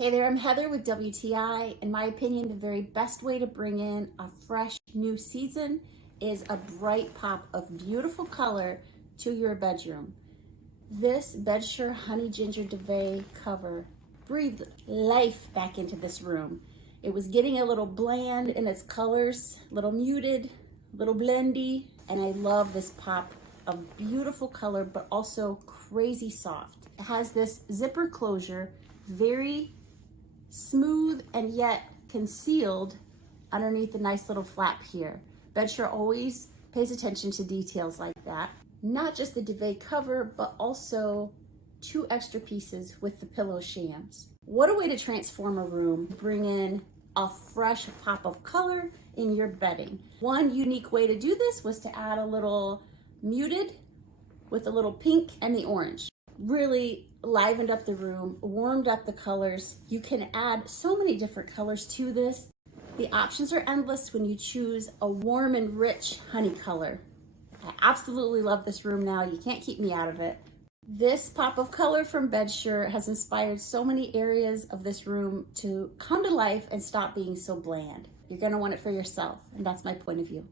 Hey there, I'm Heather with WTI. In my opinion, the very best way to bring in a fresh new season is a bright pop of beautiful color to your bedroom. This Bedsure Honey Ginger Duvet cover breathed life back into this room. It was getting a little bland in its colors, a little muted, a little blendy, and I love this pop of beautiful color, but also crazy soft. It has this zipper closure, very smooth and yet concealed underneath the nice little flap here. Bedsure always pays attention to details like that. Not just the duvet cover, but also 2 extra pieces with the pillow shams. What a way to transform a room, bring in a fresh pop of color in your bedding. One unique way to do this was to add a little muted with a little pink and the orange. Really livened up the room, warmed up the colors. You can add so many different colors to this. The options are endless when you choose a warm and rich honey color. I absolutely love this room now. You can't keep me out of it. This pop of color from Bedsure has inspired so many areas of this room to come to life and stop being so bland. You're gonna want it for yourself, and that's my point of view.